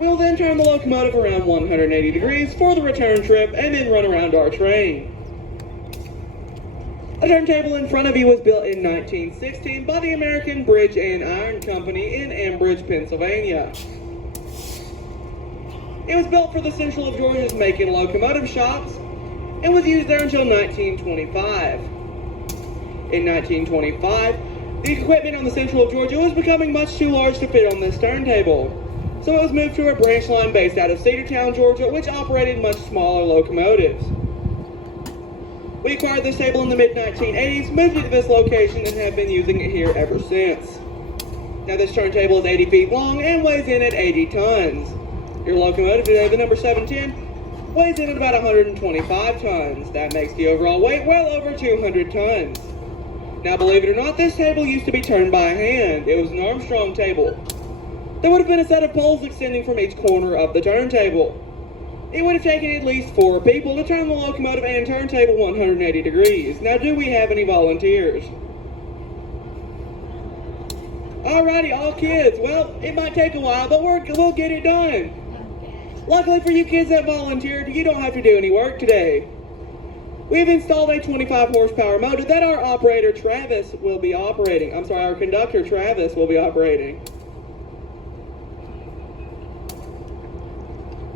We'll then turn the locomotive around 180 degrees for the return trip and then run around our train. The turntable in front of you was built in 1916 by the American Bridge and Iron Company in Ambridge, Pennsylvania. It was built for the Central of Georgia's Macon locomotive shops and was used there until 1925. In 1925, the equipment on the Central of Georgia was becoming much too large to fit on this turntable, so it was moved to a branch line based out of Cedartown, Georgia, which operated much smaller locomotives. We acquired this table in the mid-1980s, moved it to this location, and have been using it here ever since. Now this turntable is 80 feet long and weighs in at 80 tons. Your locomotive today, the number 710, weighs in at about 125 tons. That makes the overall weight well over 200 tons. Now believe it or not, this table used to be turned by hand. It was an Armstrong table. There would have been a set of poles extending from each corner of the turntable. It would have taken at least 4 people to turn the locomotive and turntable 180 degrees. Now, do we have any volunteers? Alrighty, all kids. Well, it might take a while, but we'll get it done. Luckily for you kids that volunteered, you don't have to do any work today. We have installed a 25 horsepower motor that our operator Travis will be operating. Our conductor Travis will be operating.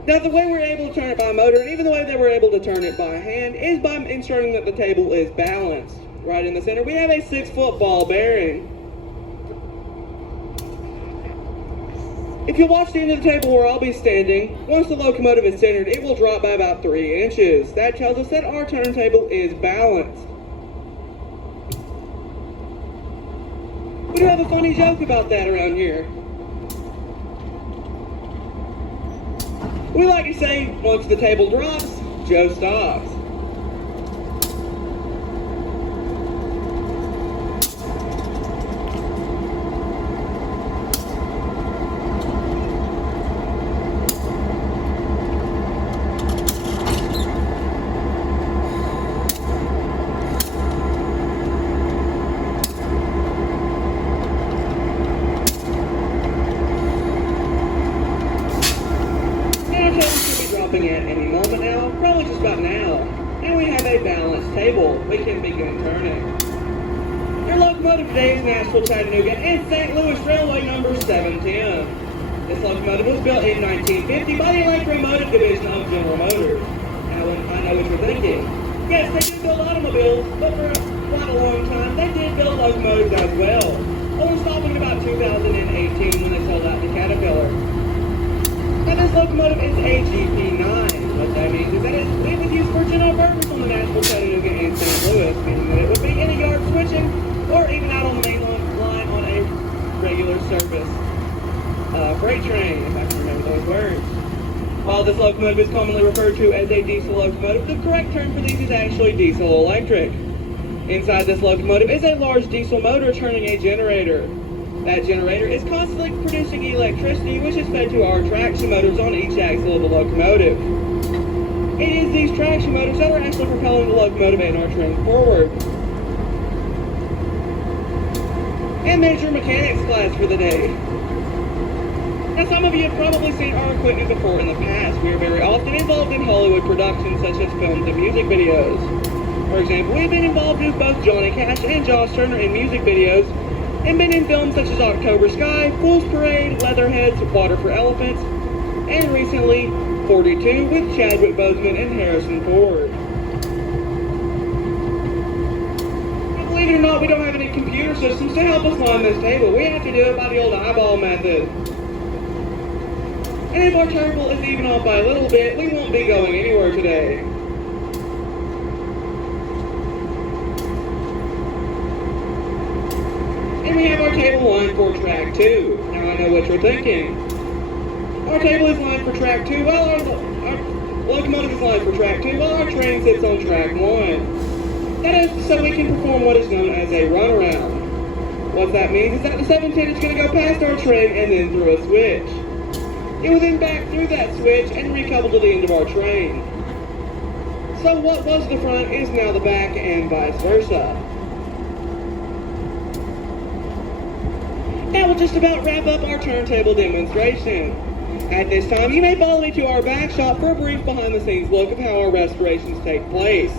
Now, the way we're able to turn it by motor, and even the way that we're able to turn it by hand, is by ensuring that the table is balanced. Right in the center, we have a 6-foot ball bearing. If you watch the end of the table where I'll be standing, once the locomotive is centered, it will drop by about 3 inches. That tells us that our turntable is balanced. We do have a funny joke about that around here. We like to say, once the table drops, Joe stops. At any moment now, probably just about now, and we have a balanced table. We can begin turning. Your locomotive today is Nashville, Chattanooga, and St. Louis Railway number 710. This locomotive was built in 1950 by the Electromotive Division of General Motors. Now, I know what you're thinking. Yes, they did build automobiles, but for quite a long time, they did build locomotives as well. Only stopping about 2018 when they sold out to Caterpillar. Now this locomotive is a GP9. What that means is that it was used for general purpose on the Nashville, Chattanooga, and St. Louis, meaning that it would be in a yard switching or even out on the main line on a regular service freight train, if I can remember those words. While this locomotive is commonly referred to as a diesel locomotive, the correct term for these is actually diesel electric. Inside this locomotive is a large diesel motor turning a generator. That generator is constantly producing electricity, which is fed to our traction motors on each axle of the locomotive. It is these traction motors that are actually propelling the locomotive and our train forward. And there's your mechanics class for the day. Now, some of you have probably seen our equipment before in the past. We are very often involved in Hollywood productions such as films and music videos. For example, we've been involved with both Johnny Cash and Josh Turner in music videos, and been in films such as October Sky, Fool's Parade, Leatherheads, Water for Elephants, and recently 42 with Chadwick Boseman and Harrison Ford. Now, believe it or not, we don't have any computer systems to help us line this table. We have to do it by the old eyeball method. And if our turntable is even off by a little bit, we won't be going anywhere today. And we have our table lined for track 2. Now I know what you're thinking. Our table is lined for track 2, while our locomotive is lined for track 2, while our train sits on track 1. That is so we can perform what is known as a runaround. What that means is that the 710 is going to go past our train and then through a switch. It will then back through that switch and recouple to the end of our train. So what was the front is now the back and vice versa. That will just about wrap up our turntable demonstration. At this time, you may follow me to our back shop for a brief behind-the-scenes look of how our restorations take place.